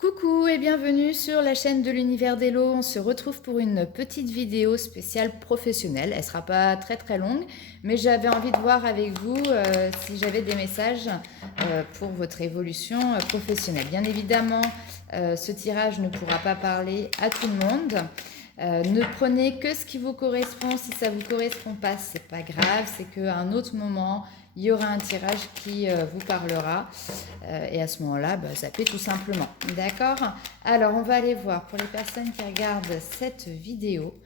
Coucou et bienvenue sur la chaîne de l'univers d'Hello. On se retrouve pour une petite vidéo spéciale professionnelle. Elle sera pas très longue, mais j'avais envie de voir avec vous si j'avais des messages pour votre évolution professionnelle. Bien évidemment, ce tirage ne pourra pas parler à tout le monde. Ne prenez que ce qui vous correspond. Si ça vous correspond pas, c'est pas grave. C'est qu'à un autre moment, il y aura un tirage qui vous parlera. Et à ce moment-là, zappez tout simplement. D'accord? Alors, on va aller voir pour les personnes qui regardent cette vidéo,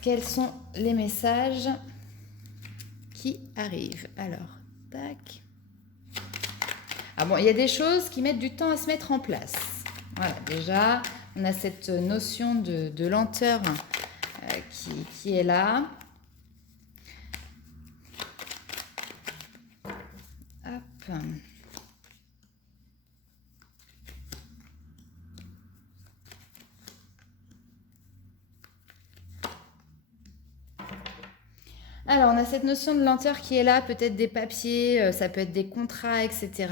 quels sont les messages qui arrivent. Alors, tac. Ah bon, il y a des choses qui mettent du temps à se mettre en place. Voilà, déjà, on a cette notion de lenteur qui est là. Hop. Alors, on a cette notion de lenteur qui est là, peut-être des papiers, ça peut être des contrats, etc.,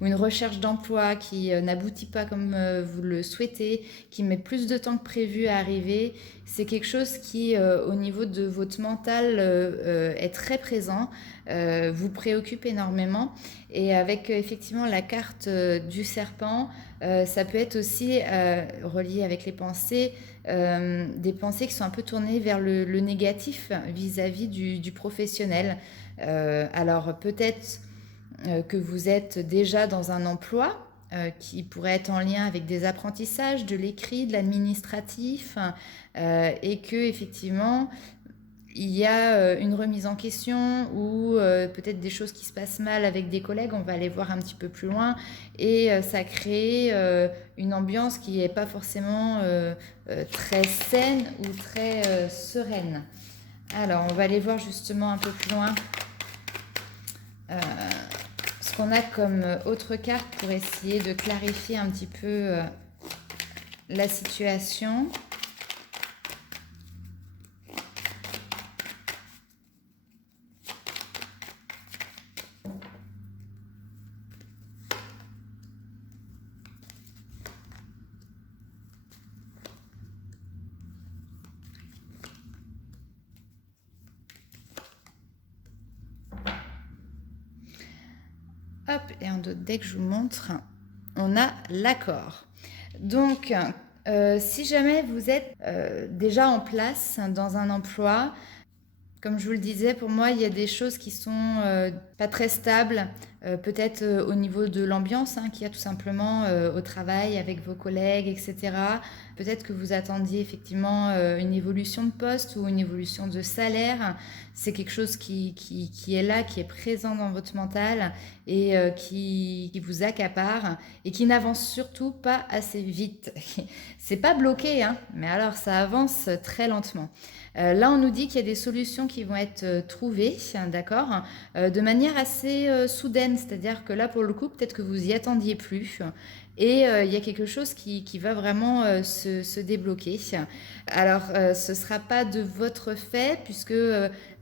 ou une recherche d'emploi qui n'aboutit pas comme vous le souhaitez, qui met plus de temps que prévu à arriver. C'est quelque chose qui, au niveau de votre mental, est très présent, vous préoccupe énormément. Et avec effectivement la carte du serpent, ça peut être aussi relié avec les pensées, des pensées qui sont un peu tournées vers le négatif vis-à-vis du professionnel. Alors peut-être que vous êtes déjà dans un emploi qui pourrait être en lien avec des apprentissages, de l'écrit, de l'administratif, et que effectivement il y a une remise en question ou peut-être des choses qui se passent mal avec des collègues, on va aller voir un petit peu plus loin, et ça crée une ambiance qui n'est pas forcément très saine ou très sereine. Alors, on va aller voir justement un peu plus loin ce qu'on a comme autre carte pour essayer de clarifier un petit peu la situation. Hop, et un autre deck, je vous montre. On a l'accord. Donc, si jamais vous êtes déjà en place dans un emploi, comme je vous le disais, pour moi, il y a des choses qui sont pas très stables, peut-être au niveau de l'ambiance qu'il y a tout simplement au travail avec vos collègues, etc. Peut-être que vous attendiez effectivement une évolution de poste ou une évolution de salaire. C'est quelque chose qui est là, qui est présent dans votre mental et qui vous accapare et qui n'avance surtout pas assez vite. C'est pas bloqué, mais alors ça avance très lentement. Là, on nous dit qu'il y a des solutions qui vont être trouvées, d'accord, de manière assez soudaine. C'est-à-dire que là, pour le coup, peut-être que vous y attendiez plus. Et il y a quelque chose qui va vraiment se débloquer. Alors, ce ne sera pas de votre fait, puisque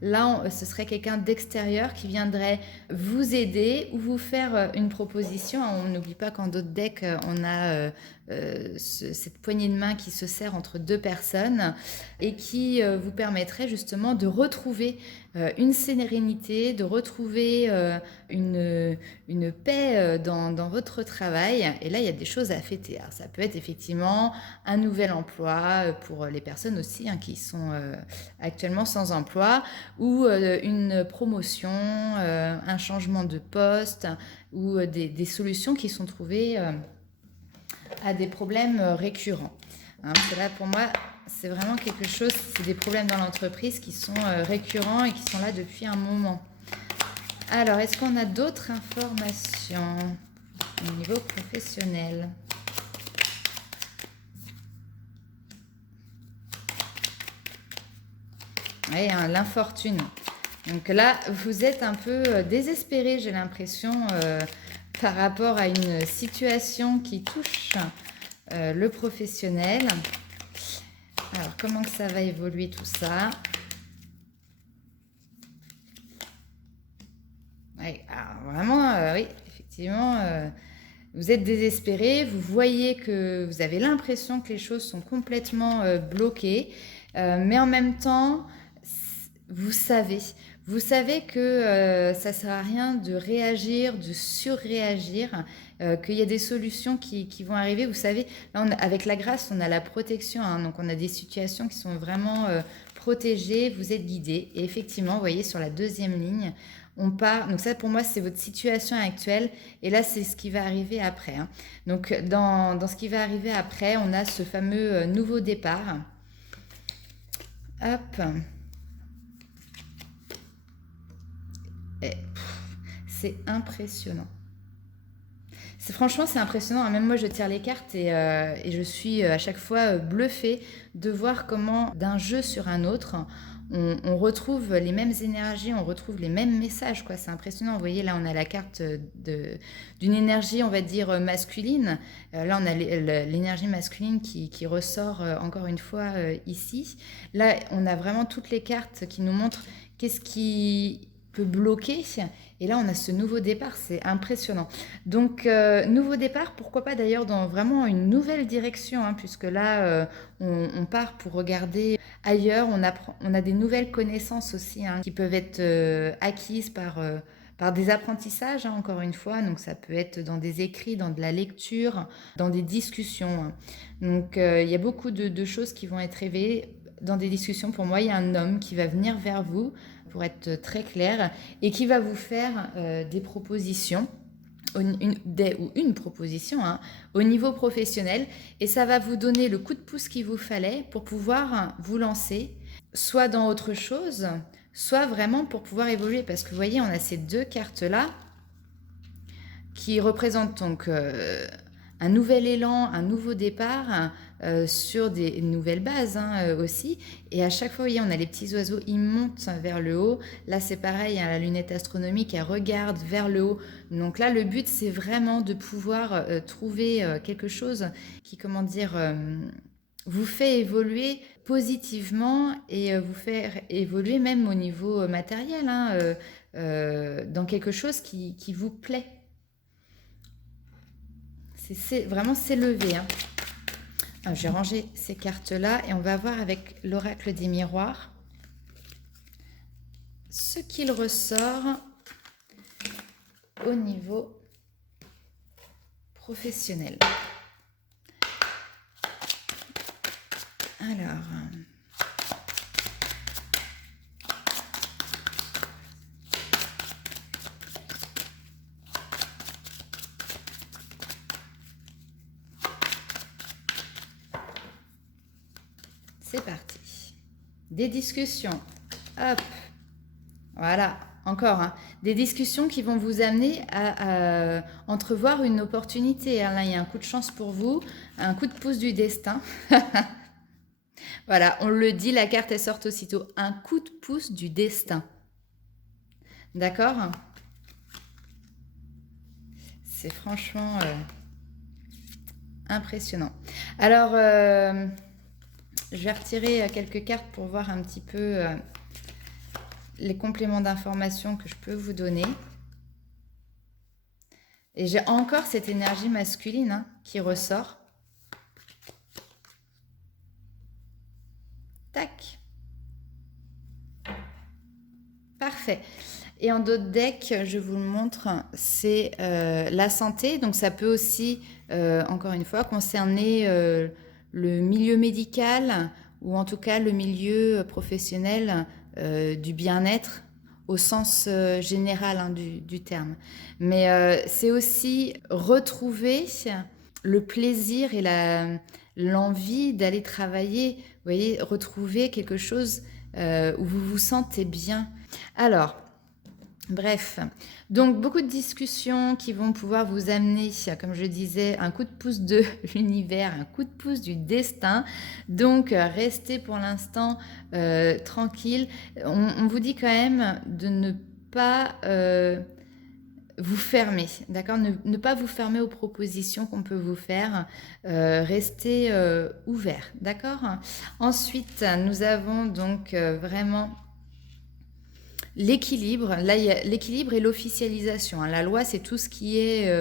là, ce serait quelqu'un d'extérieur qui viendrait vous aider ou vous faire une proposition. On n'oublie pas qu'en d'autres decks, on a cette poignée de main qui se serre entre deux personnes et qui vous permettrait justement de retrouver une sérénité, de retrouver une paix dans votre travail. Et là, il y a des choses à fêter. Alors, ça peut être effectivement un nouvel emploi pour les personnes aussi qui sont actuellement sans emploi, ou une promotion, un changement de poste, ou des solutions qui sont trouvées à des problèmes récurrents. Parce que là, pour moi, c'est vraiment quelque chose, c'est des problèmes dans l'entreprise qui sont récurrents et qui sont là depuis un moment. Alors, est-ce qu'on a d'autres informations au niveau professionnel ? Oui, l'infortune. Donc là, vous êtes un peu désespéré, j'ai l'impression, par rapport à une situation qui touche le professionnel. Alors, comment que ça va évoluer tout ça ? Oui, alors vraiment, oui, effectivement, vous êtes désespéré, vous voyez que vous avez l'impression que les choses sont complètement bloquées, mais en même temps, vous savez. Vous savez que ça ne sert à rien de réagir, de surréagir, qu'il y a des solutions qui vont arriver. Vous savez, là, avec la grâce, on a la protection, hein, donc on a des situations qui sont vraiment protégées, vous êtes guidés. Et effectivement, vous voyez, sur la deuxième ligne, on part. Donc ça, pour moi, c'est votre situation actuelle. Et là, c'est ce qui va arriver après, hein. Donc, dans ce qui va arriver après, on a ce fameux nouveau départ. Hop. C'est impressionnant. Franchement, c'est impressionnant. Même moi, je tire les cartes et je suis à chaque fois bluffée de voir comment, d'un jeu sur un autre, on retrouve les mêmes énergies, on retrouve les mêmes messages, quoi. C'est impressionnant. Vous voyez, là, on a la carte d'une énergie, on va dire, masculine. Là, on a l'énergie masculine qui ressort encore une fois ici. Là, on a vraiment toutes les cartes qui nous montrent qu'est-ce qui peut bloquer. Et là, on a ce nouveau départ, c'est impressionnant. Donc, nouveau départ, pourquoi pas d'ailleurs dans vraiment une nouvelle direction, hein, puisque là, on part pour regarder ailleurs, on a des nouvelles connaissances aussi, hein, qui peuvent être acquises par des apprentissages, hein, encore une fois. Donc, ça peut être dans des écrits, dans de la lecture, dans des discussions, hein. Donc, il y a beaucoup de choses qui vont être révélées dans des discussions. Pour moi, il y a un homme qui va venir vers vous, pour être très clair, et qui va vous faire des propositions, une proposition, hein, au niveau professionnel, et ça va vous donner le coup de pouce qu'il vous fallait pour pouvoir vous lancer, soit dans autre chose, soit vraiment pour pouvoir évoluer, parce que vous voyez, on a ces deux cartes-là qui représentent donc un nouvel élan, un nouveau départ, sur des nouvelles bases, hein, aussi. Et à chaque fois, vous voyez, on a les petits oiseaux, ils montent vers le haut. Là, c'est pareil, hein, la lunette astronomique, elle regarde vers le haut. Donc là, le but, c'est vraiment de pouvoir trouver quelque chose qui, comment dire, vous fait évoluer positivement et vous faire évoluer même au niveau matériel, hein, dans quelque chose qui vous plaît. C'est vraiment s'élever, hein. Je vais ranger ces cartes-là et on va voir avec l'oracle des miroirs ce qu'il ressort au niveau professionnel. Alors, c'est parti. Des discussions. Hop. Voilà. Encore, hein. Des discussions qui vont vous amener à entrevoir une opportunité, hein. Là, il y a un coup de chance pour vous, un coup de pouce du destin. Voilà, on le dit, la carte, elle sort aussitôt. Un coup de pouce du destin. D'accord? C'est franchement impressionnant. Alors, je vais retirer quelques cartes pour voir un petit peu les compléments d'information que je peux vous donner. Et j'ai encore cette énergie masculine, hein, qui ressort. Tac. Parfait. Et en d'autres decks, je vous le montre, c'est la santé. Donc ça peut aussi, encore une fois, concerner le milieu médical ou en tout cas le milieu professionnel du bien-être au sens général, hein, du terme. Mais c'est aussi retrouver le plaisir et l'envie d'aller travailler. Vous voyez, retrouver quelque chose où vous vous sentez bien. Alors, bref, donc beaucoup de discussions qui vont pouvoir vous amener, comme je disais, un coup de pouce de l'univers, un coup de pouce du destin. Donc, restez pour l'instant tranquille. On vous dit quand même de ne pas vous fermer, d'accord, ne pas vous fermer aux propositions qu'on peut vous faire. Restez ouvert, d'accord. Ensuite, nous avons donc vraiment l'équilibre. Là, il y a l'équilibre et l'officialisation, hein. La loi, c'est tout ce qui est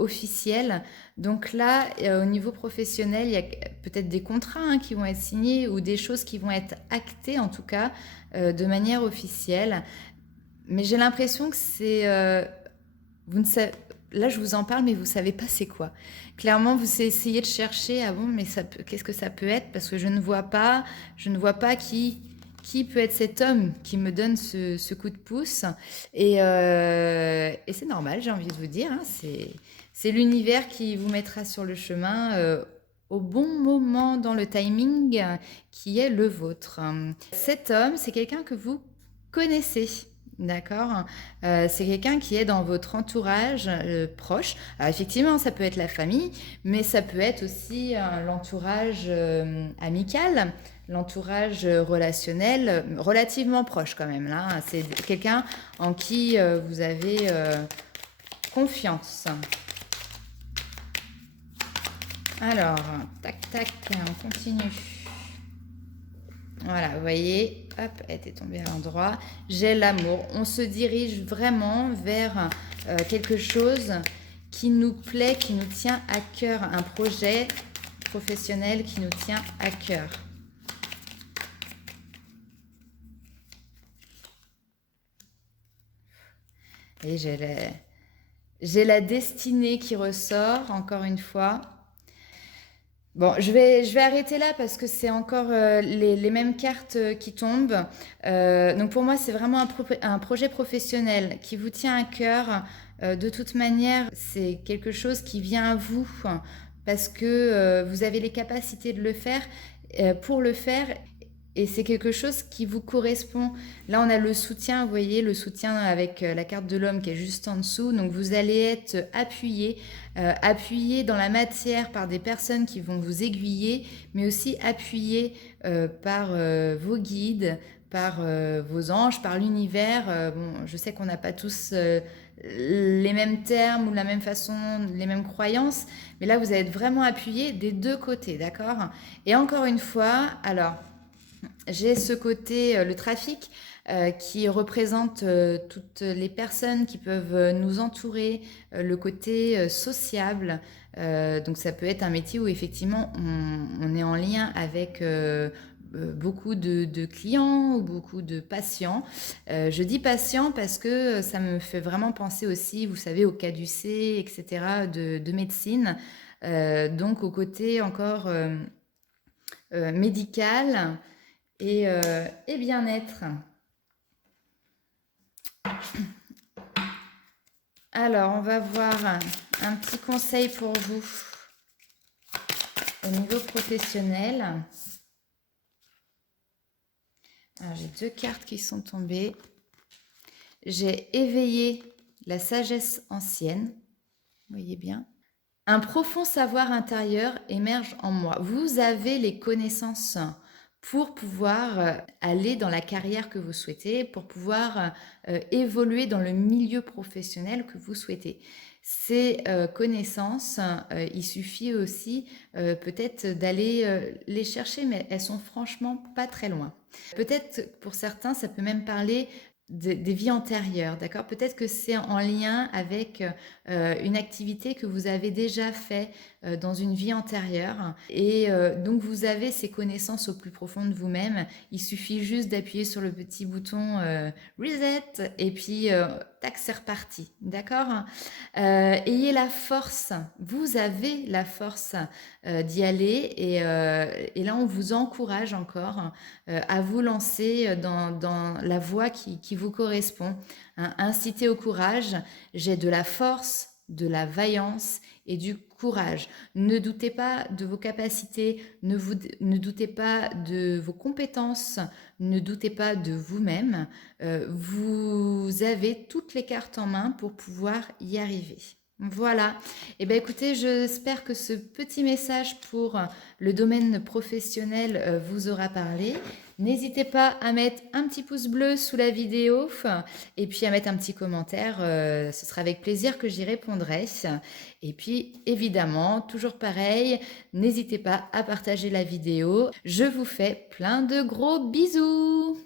officiel. Donc là, au niveau professionnel, il y a peut-être des contrats qui vont être signés ou des choses qui vont être actées, en tout cas, de manière officielle. Mais j'ai l'impression que c'est... vous ne savez, là, je vous en parle, mais vous ne savez pas c'est quoi. Clairement, vous essayez de chercher, ah bon, mais qu'est-ce que ça peut être? Parce que je ne vois pas qui peut être cet homme qui me donne ce coup de pouce. Et c'est normal, j'ai envie de vous dire. C'est l'univers qui vous mettra sur le chemin au bon moment dans le timing qui est le vôtre. Cet homme, c'est quelqu'un que vous connaissez. D'accord. C'est quelqu'un qui est dans votre entourage proche. Alors effectivement, ça peut être la famille, mais ça peut être aussi l'entourage amical, l'entourage relationnel, relativement proche quand même. Là, c'est quelqu'un en qui vous avez confiance. Alors, tac, tac, on continue. Voilà, vous voyez, hop, elle était tombée à l'endroit. J'ai l'amour. On se dirige vraiment vers quelque chose qui nous plaît, qui nous tient à cœur. Un projet professionnel qui nous tient à cœur. Et j'ai la destinée qui ressort, encore une fois. Bon, je vais arrêter là parce que c'est encore les mêmes cartes qui tombent. Donc pour moi, c'est vraiment un projet professionnel qui vous tient à cœur. De toute manière, c'est quelque chose qui vient à vous parce que vous avez les capacités de le faire, pour le faire. Et c'est quelque chose qui vous correspond. Là, on a le soutien, vous voyez, le soutien avec la carte de l'homme qui est juste en dessous. Donc, vous allez être appuyé dans la matière par des personnes qui vont vous aiguiller, mais aussi appuyé par vos guides, par vos anges, par l'univers. Bon, je sais qu'on n'a pas tous les mêmes termes ou la même façon, les mêmes croyances, mais là, vous allez être vraiment appuyé des deux côtés, d'accord? Et encore une fois, alors... J'ai ce côté, le trafic, qui représente toutes les personnes qui peuvent nous entourer, le côté sociable. Donc ça peut être un métier où effectivement on est en lien avec beaucoup de clients ou beaucoup de patients. Je dis patients parce que ça me fait vraiment penser aussi, vous savez, au caducée, etc., de médecine. Donc au côté encore médical et bien-être. Alors, on va voir un petit conseil pour vous au niveau professionnel. Alors, j'ai deux cartes qui sont tombées. J'ai éveillé la sagesse ancienne. Vous voyez bien. Un profond savoir intérieur émerge en moi. Vous avez les connaissances pour pouvoir aller dans la carrière que vous souhaitez, pour pouvoir évoluer dans le milieu professionnel que vous souhaitez. Ces connaissances, il suffit aussi peut-être d'aller les chercher, mais elles sont franchement pas très loin. Peut-être pour certains, ça peut même parler des vies antérieures, d'accord? Peut-être que c'est en lien avec une activité que vous avez déjà fait dans une vie antérieure et donc vous avez ces connaissances au plus profond de vous-même. Il suffit juste d'appuyer sur le petit bouton reset et puis tac, c'est reparti, d'accord? Ayez la force, vous avez la force d'y aller et là on vous encourage encore à vous lancer dans la voie qui vous correspond. Hein. Incitez au courage, j'ai de la force, de la vaillance et du courage. Ne doutez pas de vos capacités, ne doutez pas de vos compétences, ne doutez pas de vous-même. Vous avez toutes les cartes en main pour pouvoir y arriver. Voilà. Eh bien, écoutez, j'espère que ce petit message pour le domaine professionnel vous aura parlé. N'hésitez pas à mettre un petit pouce bleu sous la vidéo et puis à mettre un petit commentaire. Ce sera avec plaisir que j'y répondrai. Et puis, évidemment, toujours pareil, n'hésitez pas à partager la vidéo. Je vous fais plein de gros bisous.